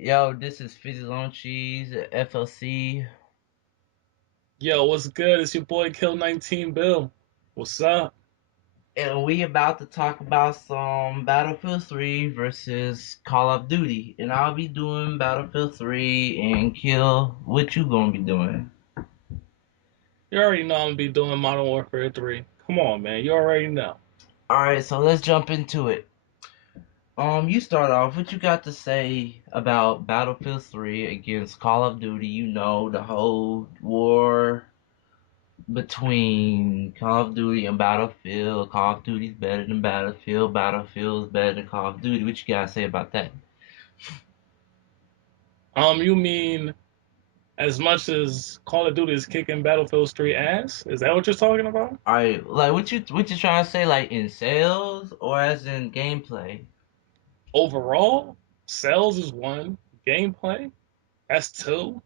Yo, this is fizzylonechees, FLC, Yo, what's good? It's your boy Kill19Bill. What's up? and we about to talk about some Battlefield 3 versus Call of Duty. And I'll be doing Battlefield 3 and Kill. What you gonna be doing? You already know I'm gonna be doing Modern Warfare 3. Come on, man. You already know. Alright, so let's jump into it. You start off. What you got to say about Battlefield 3 against Call of Duty? You know, the whole war between Call of Duty and Battlefield. Call of Duty's better than Battlefield. Battlefield's better than Call of Duty. What you gotta say about that? You mean as much as Call of Duty is kicking Battlefield 3 ass? Is that what you're talking about? Alright, like what you trying to say, like in sales or as in gameplay? Overall, sales is one, gameplay, that's two,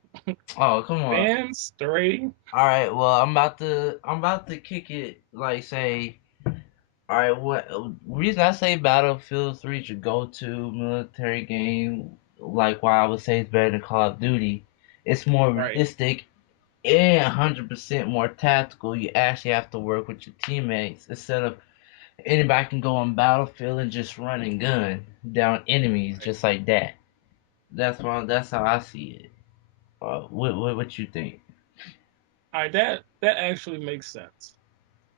Oh, come on. fans, three. Alright, well I'm about to kick it like say alright, what reason I say Battlefield 3 should go to military game, like why I would say it's better than Call of Duty. It's more Right. realistic and 100% more tactical. You actually have to work with your teammates instead of anybody can go on Battlefield and just run and gun down enemies Right. just like that. That's how I see it. What you think? Alright, that actually makes sense.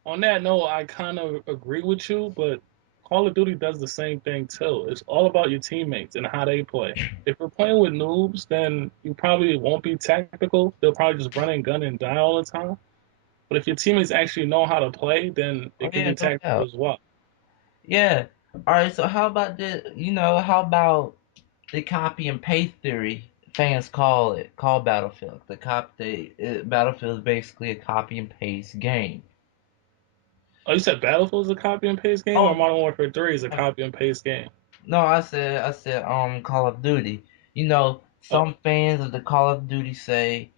On that note, I kind of agree with you, but Call of Duty does the same thing too. It's all about your teammates and how they play. If you're playing with noobs, then you probably won't be tactical. They'll probably just run and gun and die all the time. But if your teammates actually know how to play, then Oh it can yeah, be no tactical doubt. as well. Yeah. All right. So how about the how about the copy and paste theory? Fans call Battlefield the Battlefield is basically a copy and paste game. Oh, you said Battlefield is a copy and paste game, or Oh Modern Warfare 3 is a copy and paste game? no, I said Call of Duty. Oh, Some fans of the Call of Duty say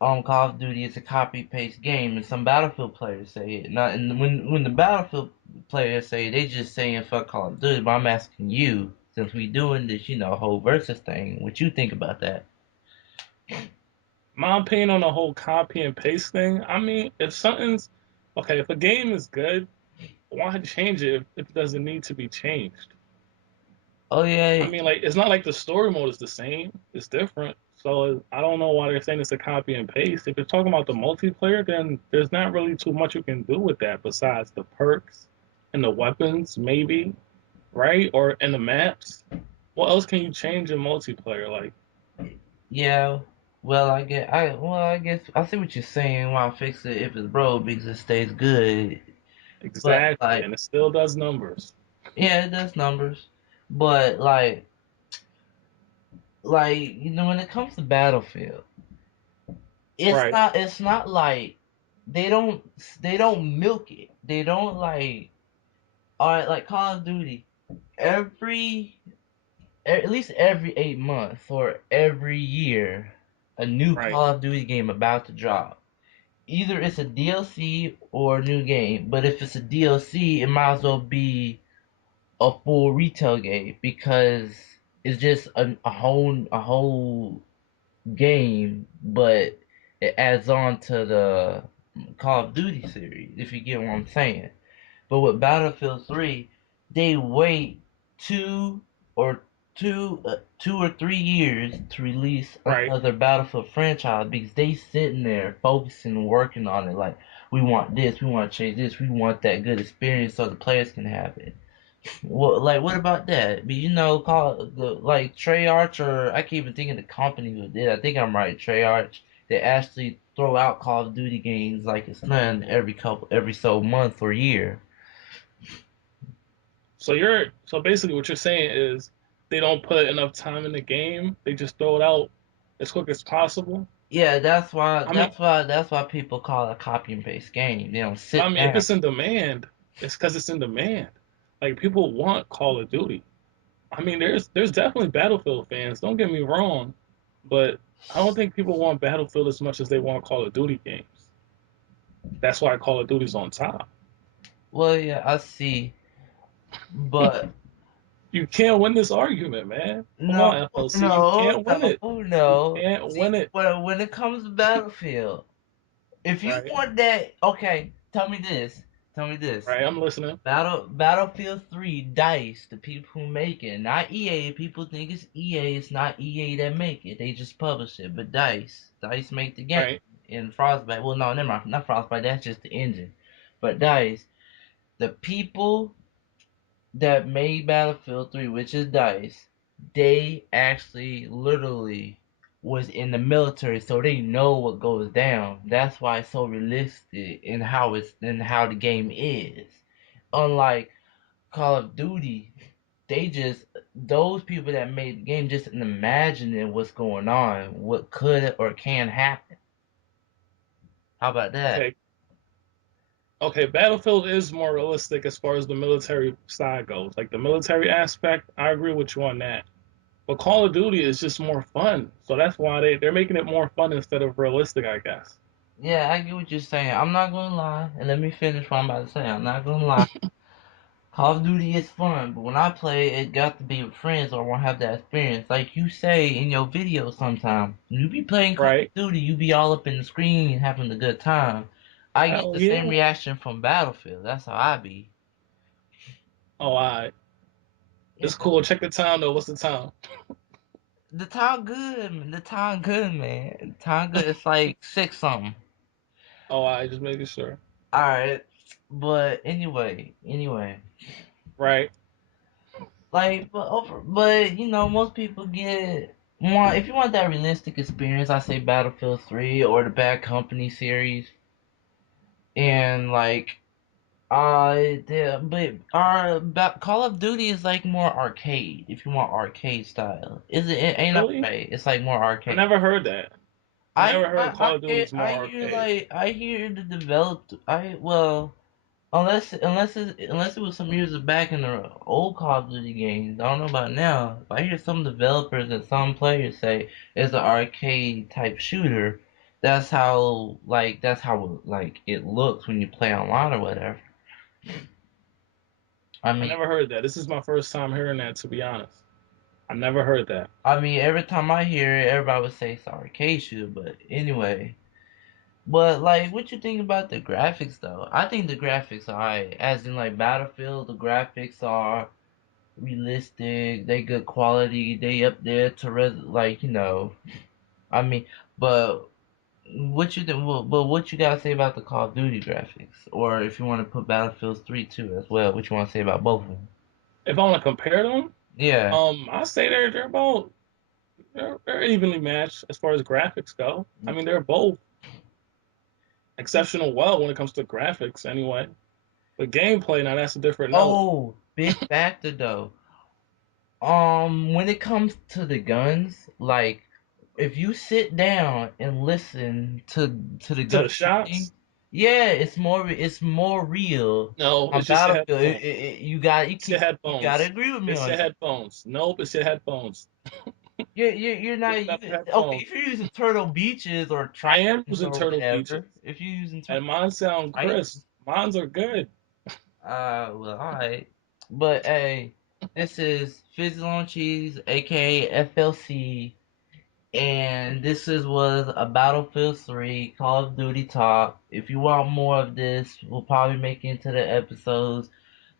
Call of Duty is a copy paste game, and some Battlefield players say it. Not and when the Battlefield players say it, they just saying fuck Call of Duty. But I'm asking you, since we doing this, whole versus thing, what you think about that? my opinion on the whole copy and paste thing. I mean, if something's okay, if a game is good, why change it if it doesn't need to be changed? Oh I yeah, mean, like, it's not like the story mode is the same. It's different. So I don't know why they're saying it's a copy and paste. If you're talking about the multiplayer, then there's not really too much you can do with that besides the perks and the weapons, maybe, right? Or in the maps. What else can you change in multiplayer? Like, yeah. I guess I see what you're saying. Why fix it if it's broke because it stays good. But exactly, and it still does numbers. yeah, it does numbers. But when it comes to Battlefield. Right, It's not like they don't they don't milk it. They don't like all right like Call of Duty every at least every 8 months or every year a new right, Call of Duty game about to drop. Either it's a DLC or a new game, but if it's a DLC, it might as well be a full retail game because it's just a whole game, but it adds on to the Call of Duty series, if you get what I'm saying. But with Battlefield 3, they wait two or 2 or 3 years to release right. another Battlefield franchise because they sitting there focusing and working on it. Like we want this, we want to change this, we want that good experience so the players can have it. Well, like, what about that? But call the like Treyarch, or I can't even think of the company who did. I think I'm right, Treyarch. They actually throw out Call of Duty games like it's none every so month or year. So basically what you're saying is they don't put enough time in the game. They just throw it out as quick as possible. Yeah, that's why. I mean, That's why people call it a copy and paste game. They don't but I sit mean, if down. it's in demand, it's because it's in demand. Like people want Call of Duty. I mean, there's definitely Battlefield fans. Don't get me wrong, but I don't think people want Battlefield as much as they want Call of Duty games. That's why Call of Duty's on top. Well, yeah, I see, but You can't win this argument, man. Come No, on, FLC. You no, can't win no, it. You no. can't See, win it. when it comes to Battlefield, if you Right. want that, okay, tell me this. Tell me this. Right. I'm listening. Battlefield 3, DICE, the people who make it, not EA. People think it's EA. It's not EA that make it. They just publish it. But DICE make the game. Right. In Frostbite, well, no, never mind, not Frostbite. That's just the engine. But DICE, the people that made Battlefield 3, which is DICE, they actually literally was in the military, so they know what goes down. That's why it's so realistic in how the game is. Unlike Call of Duty, those people that made the game just imagining what's going on, what could or can happen. How about that? Okay. Okay. Battlefield is more realistic as far as the military side goes. Like the military aspect, I agree with you on that. But Call of Duty is just more fun. So that's why they're making it more fun instead of realistic, I guess. Yeah, I get what you're saying. I'm not gonna lie, and let me finish what I'm about to say. I'm not gonna lie. Call of Duty is fun, but when I play, it got to be with friends or I won't have that experience. Like you say in your videos sometimes, when you be playing Call Right? of Duty, you be all up in the screen having a good time. I get Hell the same yeah. reaction from Battlefield. That's how I be. Oh, I. Yeah, It's cool. Check the time though. What's the time? the time good, man. The time good, man. The time good. It's like six something. Oh, I just making sure. All right, but anyway. Right. Like, but you know, most people want if you want that realistic experience, I say Battlefield 3 or the Bad Company series, and like, Call of Duty is like more arcade. If you want arcade style, it ain't Really? arcade. It's like more I arcade. never heard that. I never heard Call of Duty is more arcade. I hear the developed. Unless it was some years back in the old Call of Duty games, I don't know about now. But I hear some developers and some players say it's an arcade type shooter. That's how like it looks when you play online or whatever. I I mean, never heard that. This is my first time hearing that, to be honest. I never heard that. every time I hear it, everybody would say it's an arcade shooter. But anyway, but like, what you think about the graphics though? I think the graphics are alright. As in like Battlefield, the graphics are realistic, they good quality, they up there to like I mean, but what you think? But what you gotta say about the Call of Duty graphics, or if you want to put Battlefield 3 too as well, what you want to say about both of them? If I want to compare them, Yeah. I say they're about they're evenly matched as far as graphics go. I mean, they're both exceptional well when it comes to graphics, anyway. But gameplay now that's a different note. Oh, big factor though. When it comes to the guns, like if you sit down and listen to the To the gun shooting, shots, yeah, it's more real no, on it's just your Battlefield. headphones. It's your You gotta headphones. agree with me It's on your that. headphones. Nope, it's your headphones. You're It's not not the okay headphones. if you're using Turtle Beaches or I am Tritons using or Turtle whatever. Beaches, If you're using and mine sound crisp. Tritons, Mines are good. well, alright. But hey, this is fizzylonechees, aka FLC. And was a Battlefield 3 Call of Duty talk. If you want more of this, we'll probably make it into the episodes.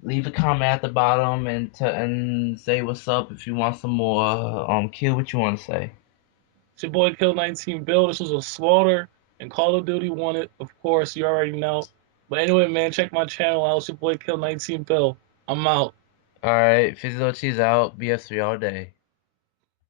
Leave a comment at the bottom and say what's up if you want some more. Kill what you want to say. It's your boy Kill19Bill. This was a slaughter, and Call of Duty won it. Of course, you already know. But anyway, man, check my channel out. It's your boy Kill19Bill. I'm out. Alright, Fizzy Cheese out. BS3 all day.